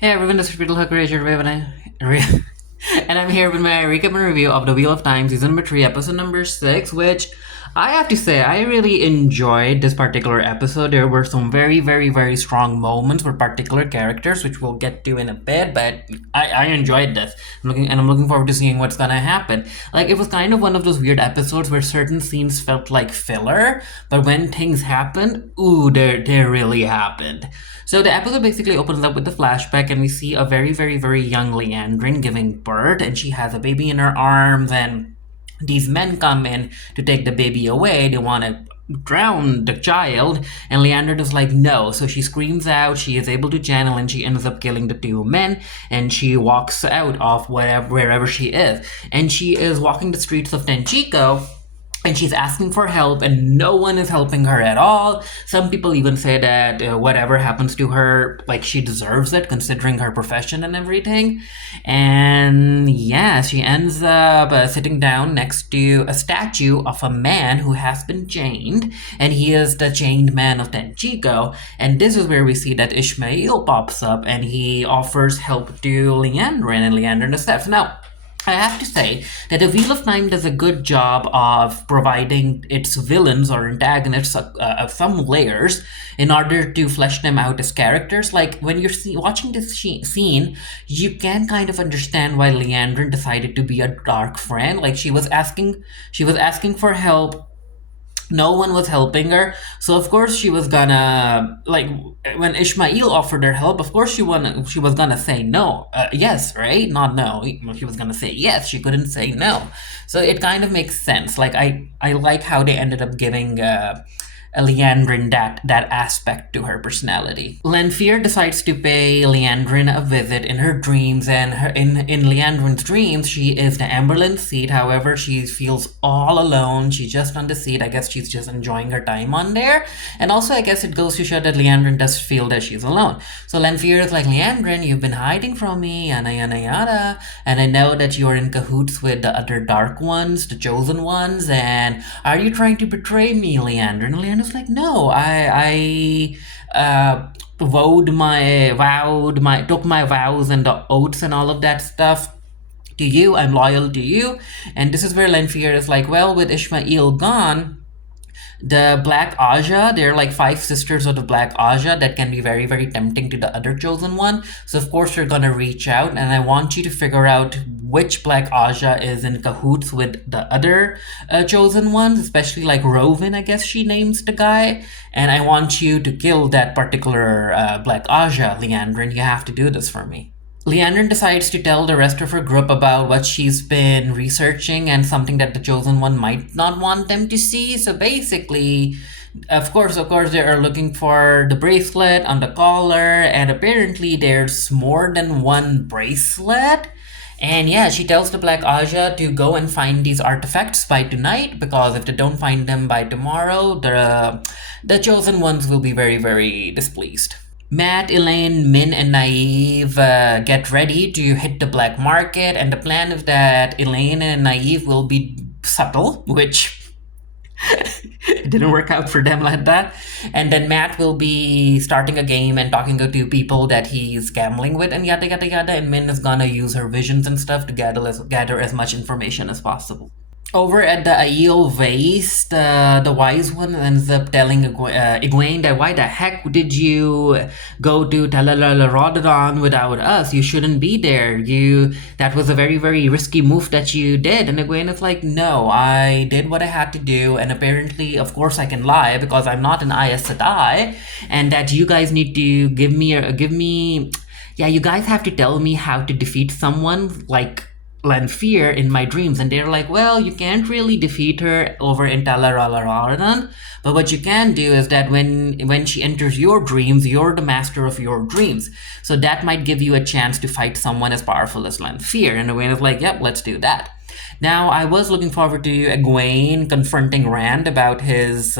Hey everyone, this is Riddle Hooker, and I'm here with my recap and review of The Wheel of Time, season number 3, episode number 6, which I have to say, I really enjoyed this particular episode. There were some very, very, very strong moments for particular characters, which we'll get to in a bit, but I enjoyed this. I'm looking forward to seeing what's gonna happen. Like, it was kind of one of those weird episodes where certain scenes felt like filler, but when things happened, ooh, they really happened. So the episode basically opens up with the flashback, and we see a very, very, very young Leandrin giving birth, and she has a baby in her arms, and these men come in to take the baby away. They want to drown the child, and Leandrin is like, no. So she screams out, she is able to channel, and she ends up killing the two men, and she walks out of wherever she is. And she is walking the streets of Tenchico, and she's asking for help, and no one is helping her at all. Some people even say that whatever happens to her, like, she deserves it considering her profession and everything. And yeah, she ends up sitting down next to a statue of a man who has been chained, and he is the chained man of Tenchico. And this is where we see that Ishmael pops up, and he offers help to Leandrin, and Leandrin accepts. Now, I have to say that the Wheel of Time does a good job of providing its villains or antagonists some layers in order to flesh them out as characters. Like, when you're watching this scene, you can kind of understand why Leandrin decided to be a dark friend. Like, she was asking for help, no one was helping her, so of course she was gonna, like, when Ishmael offered her help, of course she was gonna say no, yes, right, not no. She was gonna say yes, she couldn't say no. So it kind of makes sense. Like, I like how they ended up giving Leandrin that aspect to her personality. Lanfear decides to pay Leandrin a visit in her dreams, and in Leandrin's dreams, she is the Amberlin seat. However, she feels all alone. She's just on the seat. I guess she's just enjoying her time on there. And also, I guess it goes to show that Leandrin does feel that she's alone. So Lanfear is like, Leandrin, you've been hiding from me, yada yada yada, and I know that you're in cahoots with the other dark ones, the chosen ones, and are you trying to betray me, Leandrin? And Leandrin's like, no, took my vows and the oaths and all of that stuff to you. I'm loyal to you. And this is where Lanfear is like, well, with Ishmael gone, the Black Aja, there are like 5 sisters of the Black Aja that can be very, very tempting to the other chosen one. So of course you're gonna reach out, and I want you to figure out which Black Aja is in cahoots with the other chosen ones, especially like Rovin, I guess she names the guy. And I want you to kill that particular Black Aja, Leandrin. You have to do this for me. Leandrin decides to tell the rest of her group about what she's been researching and something that the chosen one might not want them to see. So basically, of course, they are looking for the bracelet on the collar, and apparently there's more than one bracelet. And yeah, she tells the Black Aja to go and find these artifacts by tonight, because if they don't find them by tomorrow, the chosen ones will be very, very displeased. Matt, Elaine, Min, and Naive get ready to hit the black market, and the plan is that Elaine and Naive will be subtle, which it didn't work out for them like that. And then Matt will be starting a game and talking to people that he's gambling with, and yada yada yada. And Min is gonna use her visions and stuff to gather as much information as possible. Over at the Aiel vase, the wise one ends up telling Egwene that, why the heck did you go to Telalarodon without us? You shouldn't be there. That was a very, very risky move that you did. And Egwene is like, no, I did what I had to do, and apparently, of course, I can lie because I'm not an Aes Sedai, and that you guys need to yeah, you guys have to tell me how to defeat someone like Lanfear in my dreams. And they're like, well, you can't really defeat her over in Talaralararan, but what you can do is that when she enters your dreams, you're the master of your dreams. So that might give you a chance to fight someone as powerful as Lanfear. And Egwene is like, yep, let's do that. Now, I was looking forward to Egwene confronting Rand about his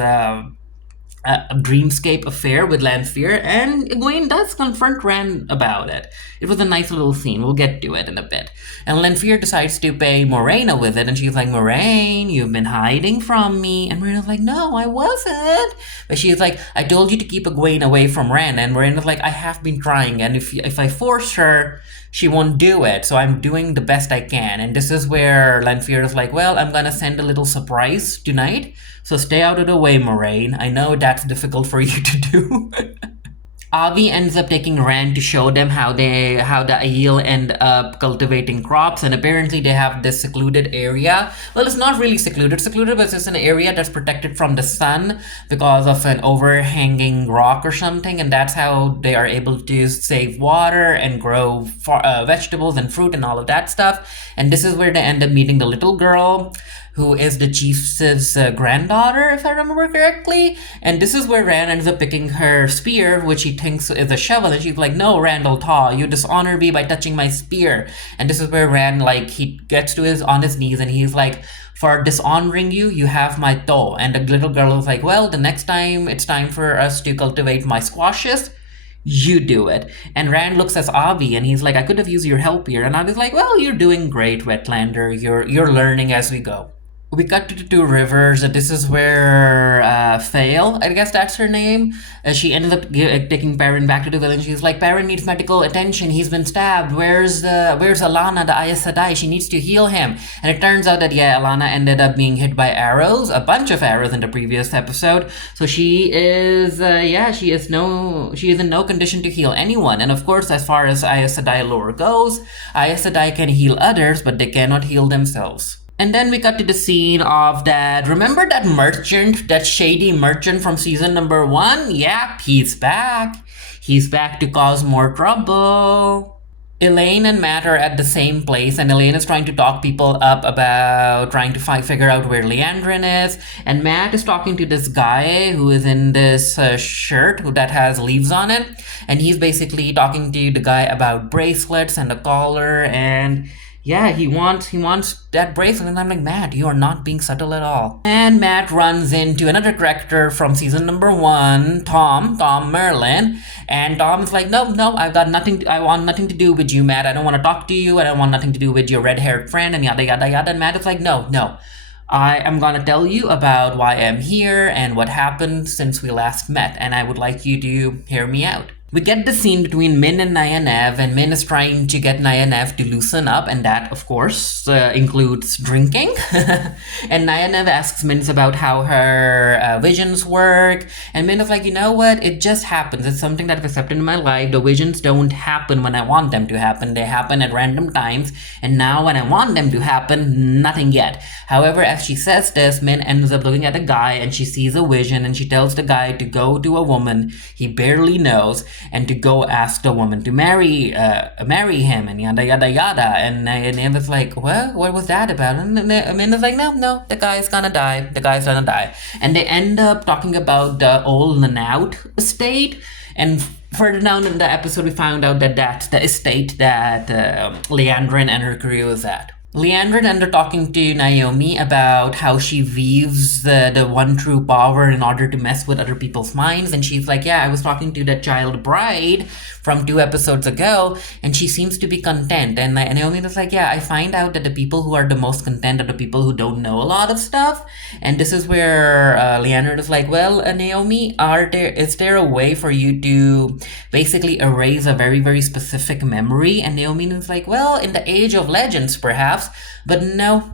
a dreamscape affair with Lanfear, and Egwene does confront Rand about it. It was a nice little scene. We'll get to it in a bit. And Lanfear decides to pay Moraine a visit, and she's like, Moraine, you've been hiding from me. And Moraine's like, no, I wasn't. But she's like, I told you to keep Egwene away from Rand. And Moraine was like, I have been trying, and if I force her, she won't do it, so I'm doing the best I can. And this is where Lanfear is like, well, I'm gonna send a little surprise tonight, so stay out of the way, Moraine. I know that's difficult for you to do. Avi ends up taking Rand to show them how the Aiel end up cultivating crops, and apparently they have this secluded area. Well, it's not really secluded, but it's an area that's protected from the sun because of an overhanging rock or something, and that's how they are able to save water and grow vegetables and fruit and all of that stuff. And this is where they end up meeting the little girl, who is the chief's granddaughter, if I remember correctly. And this is where Rand ends up picking her spear, which he thinks is a shovel, and she's like, no, Randall Taw, you dishonor me by touching my spear. And this is where Rand, like, he gets on his knees, and he's like, for dishonoring you, you have my toe. And the little girl is like, well, the next time it's time for us to cultivate my squashes, you do it. And Rand looks at Avi, and he's like, I could have used your help here. And Avi's like, well, you're doing great, Wetlander. You're learning as we go. We cut to the Two Rivers. This is where Fail, I guess that's her name, she ended up taking Perrin back to the village. She's like, Perrin needs medical attention. He's been stabbed. Where's Alana, the Aes Sedai? She needs to heal him. And it turns out that, yeah, Alana ended up being hit by arrows, a bunch of arrows in the previous episode. So she is in no condition to heal anyone. And of course, as far as Aes Sedai lore goes, Aes Sedai can heal others, but they cannot heal themselves. And then we cut to the scene of that. Remember that merchant, that shady merchant from season number 1? Yep, he's back. He's back to cause more trouble. Elaine and Matt are at the same place, and Elaine is trying to talk people up about trying to figure out where Liandrin is. And Matt is talking to this guy who is in this shirt that has leaves on it. And he's basically talking to the guy about bracelets and a collar, and yeah, he wants that bracelet, and I'm like, Matt, you are not being subtle at all. And Matt runs into another character from season number 1, Tom Merlin, and Tom's like, no, I want nothing to do with you, Matt. I don't want to talk to you. I don't want nothing to do with your red-haired friend, and yada yada yada. And Matt is like, no. I am gonna tell you about why I'm here and what happened since we last met, and I would like you to hear me out. We get the scene between Min and Nynaeve, and Min is trying to get Nynaeve to loosen up, and that, of course, includes drinking. And Nynaeve asks Min about how her visions work, and Min is like, you know what, it just happens. It's something that I've accepted in my life. The visions don't happen when I want them to happen. They happen at random times, and now when I want them to happen, nothing yet. However, as she says this, Min ends up looking at a guy, and she sees a vision, and she tells the guy to go to a woman he barely knows, and to go ask the woman to marry him, and yada yada yada. And Nynaeve was like, what was that about? And Min is like, no, the guy's gonna die. And they end up talking about the old Nanout estate, and further down in the episode we found out that that's the estate that Liandrin and her crew is at. Liandrin ended up talking to Naomi about how she weaves the one true power in order to mess with other people's minds, and she's like, yeah, I was talking to that child bride from 2 episodes ago, and she seems to be content. And Naomi was like, yeah, I find out that the people who are the most content are the people who don't know a lot of stuff. And this is where Liandrin is like, well, Naomi, is there a way for you to basically erase a very, very specific memory? And Naomi is like, well, in the Age of Legends, perhaps. But no.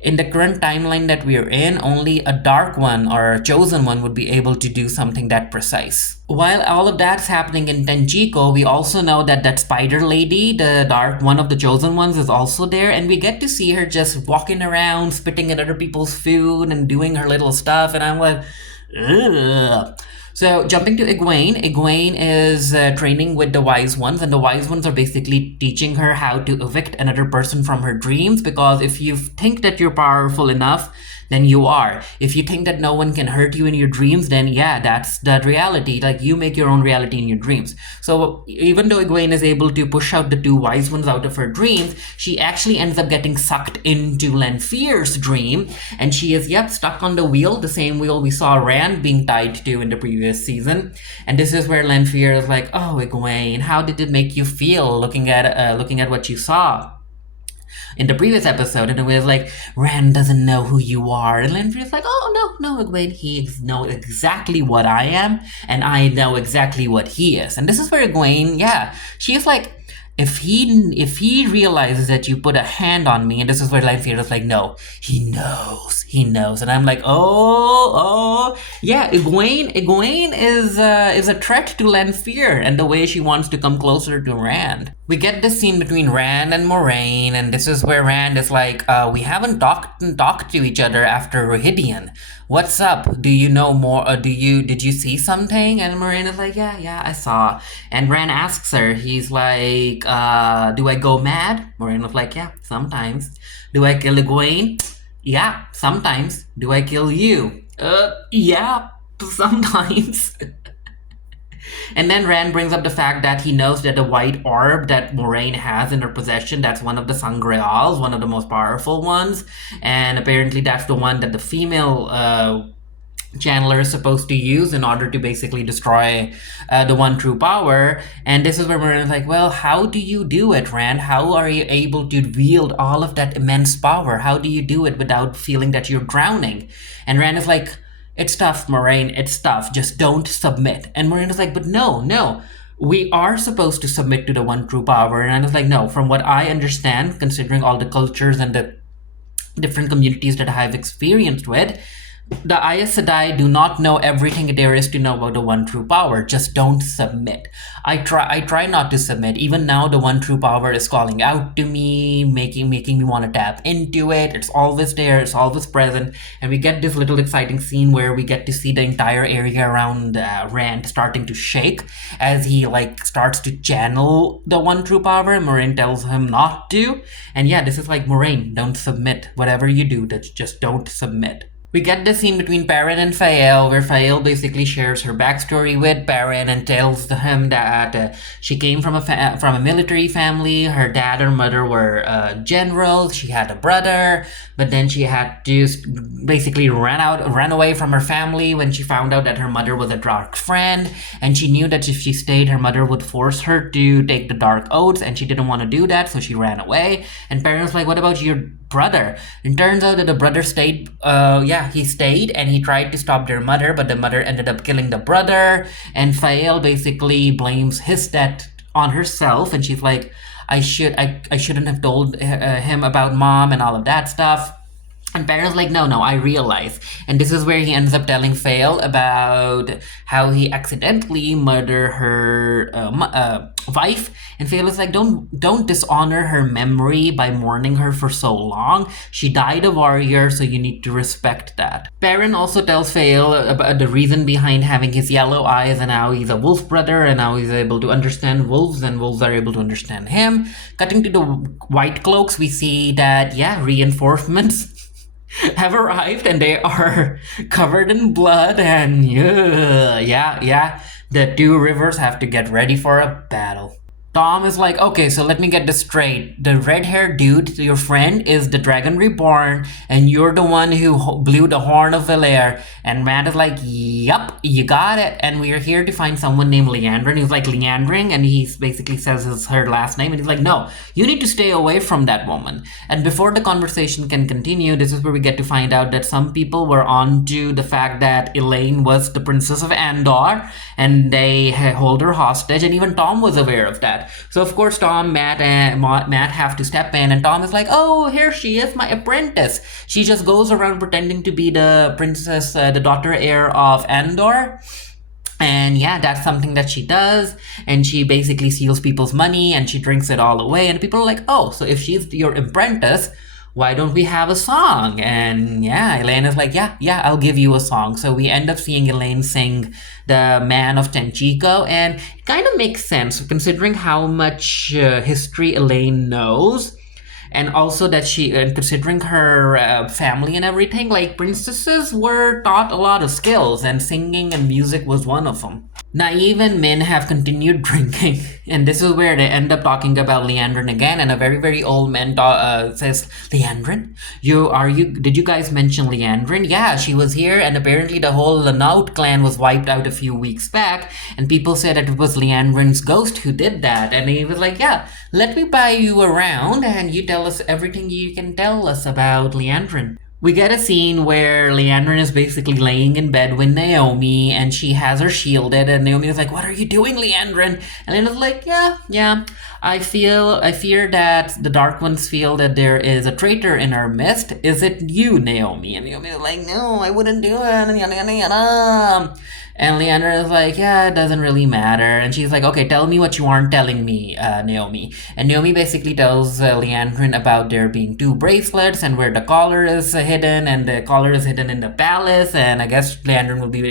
In the current timeline that we're in, only a Dark One or a Chosen One would be able to do something that precise. While all of that's happening in Tenjiko, we also know that Spider Lady, the Dark One of the Chosen Ones, is also there, and we get to see her just walking around, spitting at other people's food and doing her little stuff, and I'm like, ugh. So, jumping to Egwene. Egwene is training with the Wise Ones, and the Wise Ones are basically teaching her how to evict another person from her dreams, because if you think that you're powerful enough then you are. If you think that no one can hurt you in your dreams, then yeah, that's that reality. Like, you make your own reality in your dreams. So even though Egwene is able to push out the two wise ones out of her dreams, she actually ends up getting sucked into Lanfear's dream, and she is, yep, stuck on the wheel, the same wheel we saw Rand being tied to in the previous season. And this is where Lanfear is like, oh, Egwene, how did it make you feel looking at what you saw in the previous episode? And it was like, Rand doesn't know who you are. And Lanfear's like, oh, no, Egwene, he knows exactly what I am, and I know exactly what he is. And this is where Egwene, yeah, she's like, if he realizes that you put a hand on me, and this is where Lanfear is like, no, he knows, and I'm like, yeah, Egwene is a threat to Lanfear, and the way she wants to come closer to Rand. We get this scene between Rand and Moraine, and this is where Rand is like, we haven't talked to each other after Rohirrim. What's up? Do you know more? Did you see something? And Moraine is like, yeah, I saw. And Rand asks her, he's like, do I go mad? Moraine was like, yeah, sometimes. Do I kill Egwene? Yeah, sometimes. Do I kill you? Yeah, sometimes. And then Rand brings up the fact that he knows that the white orb that Moraine has in her possession, that's one of the Sangreals, one of the most powerful ones. And apparently that's the one that the female Chandler is supposed to use in order to basically destroy the one true power. And this is where Moraine is like, well, how do you do it, Rand? How are you able to wield all of that immense power? How do you do it without feeling that you're drowning? And Rand is like, it's tough, Moraine, it's tough. Just don't submit. And Moraine is like, but no. We are supposed to submit to the one true power. And I was like, no, from what I understand, considering all the cultures and the different communities that I have experienced with, the Aes Sedai do not know everything there is to know about the one true power. Just don't submit. I try not to submit. Even now, the one true power is calling out to me, making me want to tap into it. It's always there. It's always present. And we get this little exciting scene where we get to see the entire area around Rand starting to shake as he starts to channel the one true power. And Moraine tells him not to. And yeah, this is like, Moraine, don't submit. Whatever you do, just don't submit. We get the scene between Perrin and Fael, where Fael basically shares her backstory with Perrin and tells him that she came from a military family. Her dad and mother were generals. She had a brother, but then she had to basically ran away from her family when she found out that her mother was a dark friend, and she knew that if she stayed, her mother would force her to take the dark oaths, and she didn't want to do that, so she ran away. And Perrin was like, what about your brother? And turns out that the brother stayed, he stayed and he tried to stop their mother, but the mother ended up killing the brother. And Fael basically blames his death on herself, and she's like, I shouldn't have told him about mom and all of that stuff. And Perrin's like, no, I realize. And this is where he ends up telling Fael about how he accidentally murdered her wife. And Fael is like, don't dishonor her memory by mourning her for so long. She died a warrior, so you need to respect that. Perrin also tells Fael about the reason behind having his yellow eyes, and how he's a wolf brother, and how he's able to understand wolves, and wolves are able to understand him. Cutting to the White Cloaks, we see that, reinforcements have arrived, and they are covered in blood, and the two rivers have to get ready for a battle. Tom is like, okay, so let me get this straight. The red-haired dude, your friend, is the Dragon Reborn, and you're the one who blew the horn of Valere. And Matt is like, yup, you got it. And we are here to find someone named Liandrin. He's like, Liandrin, and he basically says her last name, and he's like, no, you need to stay away from that woman. And before the conversation can continue, this is where we get to find out that some people were onto the fact that Elaine was the Princess of Andor, and they hold her hostage, and even Tom was aware of that. So of course Tom, Matt have to step in, and Tom is like, oh, here she is, my apprentice. She just goes around pretending to be the princess, the daughter heir of Andor. And yeah, that's something that she does, and she basically steals people's money and she drinks it all away, and people are like, oh, so if she's your apprentice, why don't we have a song? And yeah, Elaine is like, yeah, I'll give you a song. So we end up seeing Elaine sing The Man of Tenchico, and it kind of makes sense considering how much history Elaine knows. and also that she, and considering her family and everything, like princesses were taught a lot of skills, and singing and music was one of them. Naive and Min have continued drinking, and this is where they end up talking about Leandrin again. And a very, very old man says, "Leandrin, did you guys mention Leandrin? Yeah, she was here, and apparently the whole Lanaut clan was wiped out a few weeks back, and people said that it was Leandrin's ghost who did that." And he was like, "Yeah, let me buy you around, and you tell us everything you can tell us about Leandrin." We get a scene where Leandrin is basically laying in bed with Naomi, and she has her shielded, and Naomi is like, "What are you doing, Leandrin?" And Lena's like, yeah. I fear that the Dark Ones feel that there is a traitor in our midst. Is it you, Naomi?" And Naomi is like, "No, I wouldn't do it." And Leandrin is like, "Yeah, it doesn't really matter." And she's like, "Okay, tell me what you aren't telling me, Naomi." And Naomi basically tells Leandrin about there being 2 bracelets and where the collar is hidden, and the collar is hidden in the palace, and I guess Leandrin will be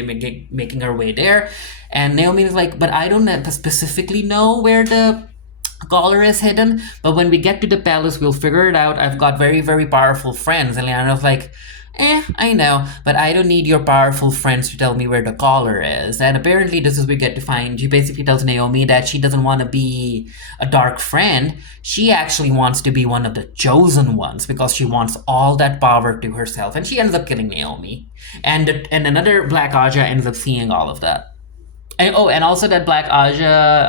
making her way there. And Naomi is like, "But I don't specifically know where the collar is hidden, but when we get to the palace, we'll figure it out. I've got very, very powerful friends." And Leandrin's like, I know, but I don't need your powerful friends to tell me where the collar is. And apparently this is we get to find, she basically tells Naomi that she doesn't want to be a dark friend. She actually wants to be one of the chosen ones because she wants all that power to herself. And she ends up killing Naomi. And another Black Aja ends up seeing all of that. And also that Black Aja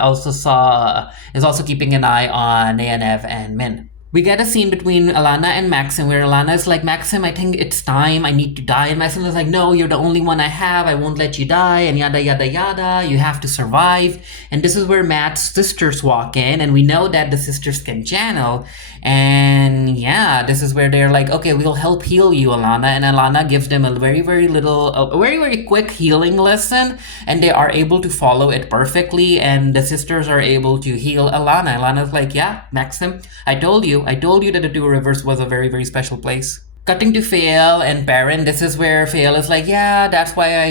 is also keeping an eye on Neanev and Min. We get a scene between Alana and Maxim where Alana is like, "Maxim, I think it's time. I need to die." And Maxim is like, "No, you're the only one I have. I won't let you die." And yada, yada, yada. You have to survive. And this is where Matt's sisters walk in. And we know that the sisters can channel. And yeah, this is where they're like, "Okay, we'll help heal you, Alana." And Alana gives them a very, very quick healing lesson. And they are able to follow it perfectly. And the sisters are able to heal Alana. Alana's like, "Yeah, Maxim, I told you that the 2 Rivers was a very, very special place." Cutting to Fael and Perrin, this is where Fael is like, "Yeah, that's why I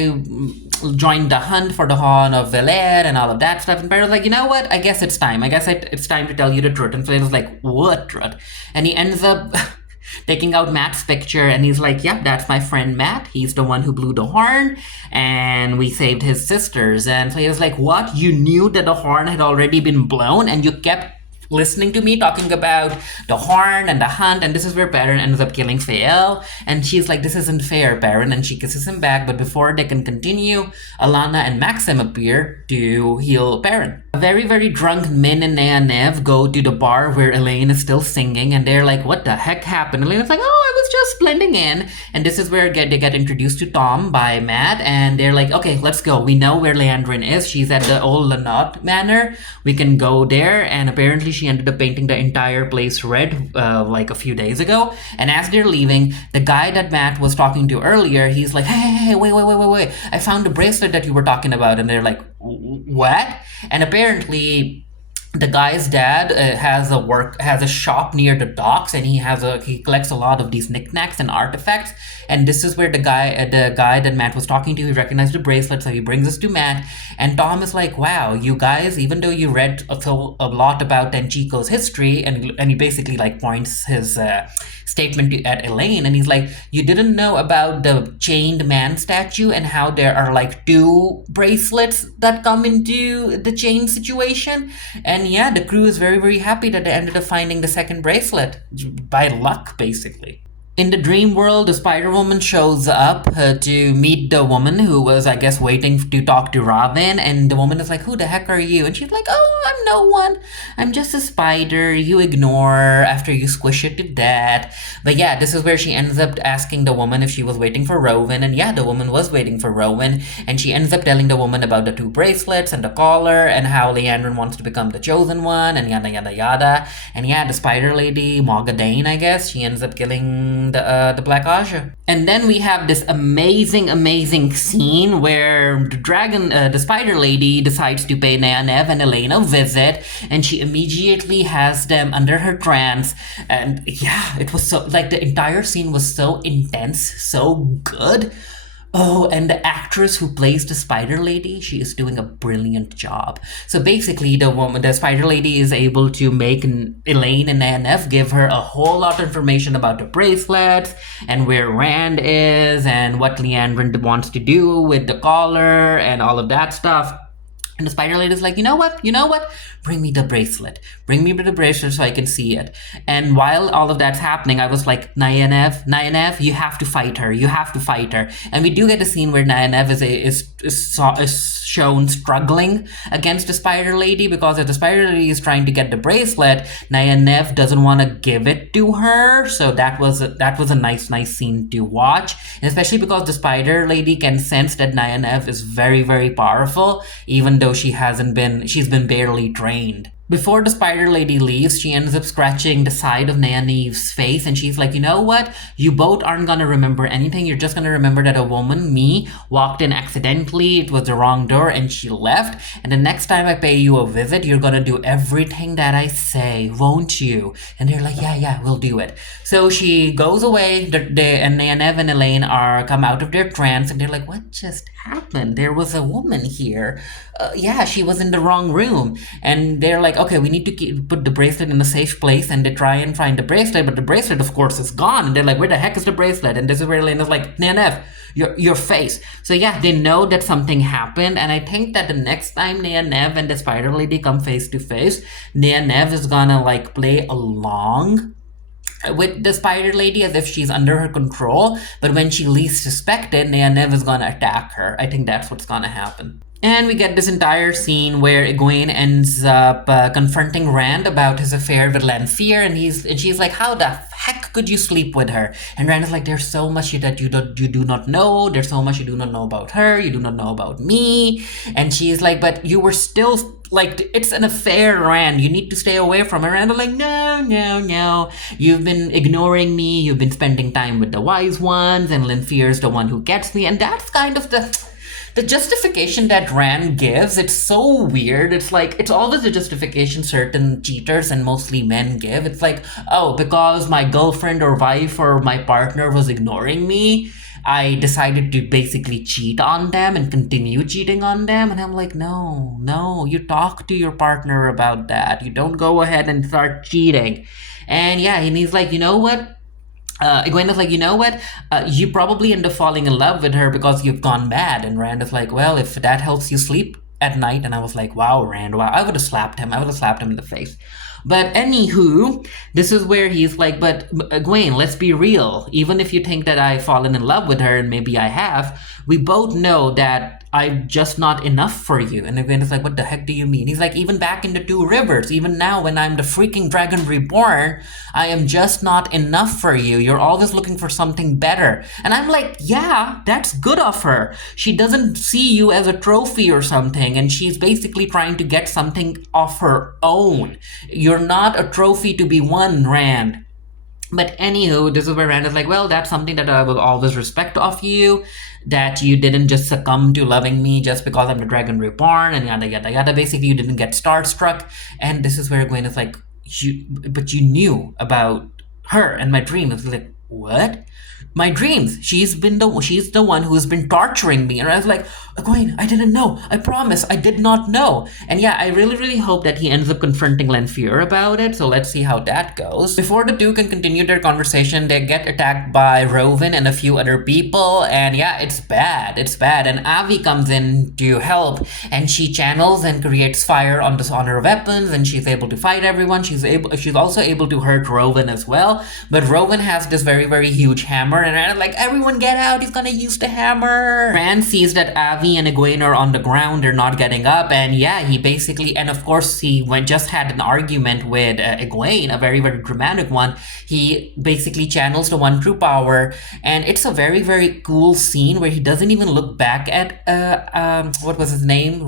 joined the hunt for the Horn of Valere and all of that stuff." And Perrin's like, "You know what? I guess it's time. It's time to tell you the truth." And Fael is like, "What truth?" And he ends up taking out Matt's picture, and he's like, "Yep, that's my friend Matt. He's the one who blew the horn, and we saved his sisters." And Fael's like, "What? You knew that the horn had already been blown, and you kept listening to me talking about the horn and the hunt?" And this is where Perrin ends up killing Fael, and she's like, "This isn't fair, Perrin," and she kisses him back. But before they can continue, Alana and Maxim appear to heal Perrin. A very, very drunk Min and Neanev go to the bar where Elaine is still singing, and they're like, "What the heck happened?" Elaine's like, "Oh, I was just blending in." And this is where they get introduced to Tom by Matt, and they're like, "Okay, let's go. We know where Leandrin is. She's at the old Lanaut Manor. We can go there." And apparently she ended up painting the entire place red like a few days ago. And as they're leaving, the guy that Matt was talking to earlier, he's like, hey, wait. I found the bracelet that you were talking about." And they're like, "What?" And apparently the guy's dad has a shop near the docks, and he collects a lot of these knickknacks and artifacts. And this is where the guy that Matt was talking to, he recognized the bracelet, so he brings us to Matt. And Tom is like, "Wow, you guys, even though you read a lot about Tenchiko's history," and he basically like points his statement at Elaine, and he's like, "You didn't know about the chained man statue and how there are like 2 bracelets that come into the chain situation?" And yeah, the crew is very, very happy that they ended up finding the 2nd bracelet by luck, basically. In the dream world, the Spider-Woman shows up to meet the woman who was, I guess, waiting to talk to Robin. And the woman is like, "Who the heck are you?" And she's like, "Oh, I'm no one. I'm just a spider you ignore after you squish it to death." But yeah, this is where she ends up asking the woman if she was waiting for Rowan. And yeah, the woman was waiting for Rowan. And she ends up telling the woman about the 2 bracelets and the collar and how Leandrin wants to become the chosen one and yada, yada, yada. And yeah, the spider lady, Mogadane, I guess, she ends up killing the Black Aja. And then we have this amazing scene where the spider lady decides to pay Neanev and Elena a visit, and she immediately has them under her trance. And yeah, it was so, like, the entire scene was so intense, so good. Oh, and the actress who plays the Spider Lady, she is doing a brilliant job. So basically, the Spider Lady is able to make Elaine and ANF give her a whole lot of information about the bracelets and where Rand is and what Leandrin wants to do with the collar and all of that stuff. And the Spider Lady is like, you know what? You know what? Bring me the bracelet. Bring me the bracelet so I can see it. And while all of that's happening, I was like, Nyaneth, you have to fight her. You have to fight her. And we do get a scene where Nyaneth is shown struggling against the Spider Lady, because if the Spider Lady is trying to get the bracelet, Nyaneth doesn't want to give it to her. So that was a nice scene to watch. And especially because the Spider Lady can sense that Nyaneth is very, very powerful, even though she's been barely trained. Before the Spider Lady leaves, she ends up scratching the side of Nyaneth's face, and she's like, you know what? You both aren't gonna remember anything. You're just gonna remember that a woman, me, walked in accidentally. It was the wrong door, and she left. And the next time I pay you a visit, you're gonna do everything that I say, won't you? And they're like, yeah, we'll do it. So she goes away, and Nyaneth and Elaine come out of their trance, and they're like, what just happened? There was a woman here. Yeah, she was in the wrong room. And they're like, okay, we need to put the bracelet in a safe place, and they try and find the bracelet, but the bracelet, of course, is gone. And they're like, where the heck is the bracelet? And this is where Elaine is like, Nyaneth, your face. So yeah, they know that something happened, and I think that the next time Nyaneth and the Spider Lady come face to face, Nyaneth is gonna like play along with the Spider Lady as if she's under her control, but when she least suspected, Nyaneth is gonna attack her. I think that's what's gonna happen. And we get this entire scene where Egwene ends up confronting Rand about his affair with Lanfear, and she's like, how the heck could you sleep with her? And Rand is like, there's so much that you do not know. There's so much you do not know about her. You do not know about me. And she's like, but you were still like, it's an affair, Rand. You need to stay away from her. And I'm like, no. You've been ignoring me. You've been spending time with the wise ones, and Lanfear's the one who gets me. And that's kind of the justification that Rand gives. It's so weird. It's like, it's always the justification certain cheaters and mostly men give. It's like, oh, because my girlfriend or wife or my partner was ignoring me, I decided to basically cheat on them and continue cheating on them. And I'm like, no, you talk to your partner about that. You don't go ahead and start cheating. And yeah, and he's like, you know what? Egwene is like, you know what? You probably end up falling in love with her because you've gone bad. And Rand is like, well, if that helps you sleep at night. And I was like, wow, Rand, wow. I would have slapped him. In the face. But anywho, this is where he's like, but Egwene, let's be real. Even if you think that I've fallen in love with her, and maybe I have, we both know that I'm just not enough for you. And Egwene is like, what the heck do you mean? He's like, even back in the Two Rivers, even now when I'm the freaking Dragon Reborn, I am just not enough for you. You're always looking for something better. And I'm like, yeah, that's good of her. She doesn't see you as a trophy or something, and she's basically trying to get something of her own. You're not a trophy to be won, Rand. But anywho, this is where Rand is like, well, that's something that I will always respect of you, that you didn't just succumb to loving me just because I'm the Dragon Reborn, and yada, yada, yada. Basically, you didn't get starstruck. And this is where Egwene is like, but you knew about her and my dream. It's like, what? My dreams. She's the one who's been torturing me. And I was like, Egwene, I didn't know. I promise, I did not know. And yeah, I really, really hope that he ends up confronting Lanfear about it. So let's see how that goes. Before the two can continue their conversation, they get attacked by Rowan and a few other people. And yeah, it's bad. And Avi comes in to help, and she channels and creates fire on her weapons, and she's able to fight everyone. She's also able to hurt Rowan as well. But Rowan has this very, very huge hammer, and Rand like, everyone get out, he's gonna use the hammer. Rand sees that Avi and Egwene are on the ground, they're not getting up, and yeah, he basically, and of course he just had an argument with Egwene, a very, very dramatic one. He basically channels the one true power, and it's a very, very cool scene where he doesn't even look back at what was his name,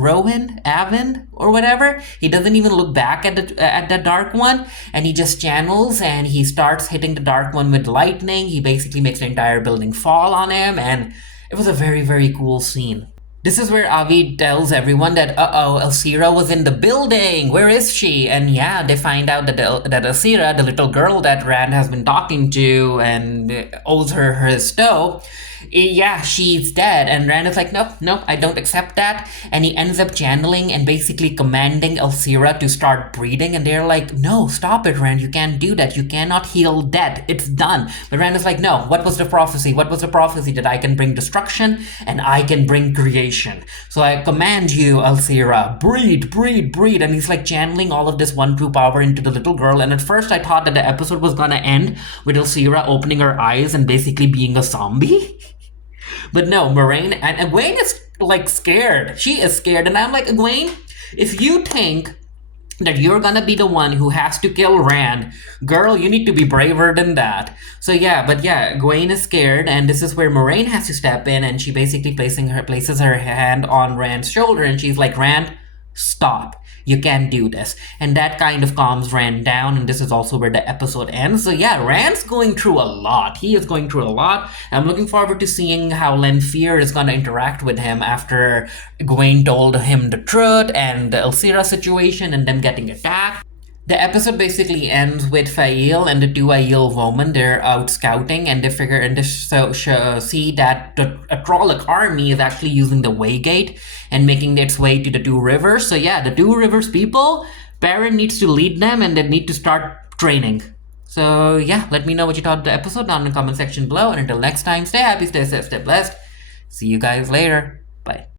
Avin or whatever. He doesn't even look back at the dark one, and he just channels, and he starts hitting the dark one with lightning. He basically makes the entire building fall on him, and it was a very, very cool scene. This is where Avi tells everyone that, Ysera was in the building. Where is she? And yeah, they find out that Ysera, the little girl that Rand has been talking to and owes her stove, Yeah, she's dead. And Rand is like, nope, nope, I don't accept that. And he ends up channeling and basically commanding Elsira to start breathing. And they're like, no, stop it, Rand. You can't do that. You cannot heal dead. It's done. But Rand is like, no, what was the prophecy? What was the prophecy? That I can bring destruction and I can bring creation. So I command you, Elsira, breathe, breathe, breathe. And he's like channeling all of this one true power into the little girl. And at first I thought that the episode was gonna end with Elsira opening her eyes and basically being a zombie. But no, Moraine and Egwene is like scared. She is scared, and I'm like, Egwene, if you think that you're gonna be the one who has to kill Rand, girl, you need to be braver than that. So yeah, but yeah, Egwene is scared, and this is where Moraine has to step in, and she basically places her hand on Rand's shoulder, and she's like, Rand, stop. You can't do this. And that kind of calms Rand down, and this is also where the episode ends. So yeah, Rand's going through a lot. He is going through a lot. I'm looking forward to seeing how Lanfear is going to interact with him after Egwene told him the truth and the Elsira situation and them getting attacked. The episode basically ends with Fael and the two Aiel women. They're out scouting and they figure and they see that the Trolloc army is actually using the Waygate and making its way to the Two Rivers. So yeah, the Two Rivers people, Perrin needs to lead them and they need to start training. So yeah, let me know what you thought of the episode down in the comment section below. And until next time, stay happy, stay safe, stay blessed. See you guys later. Bye.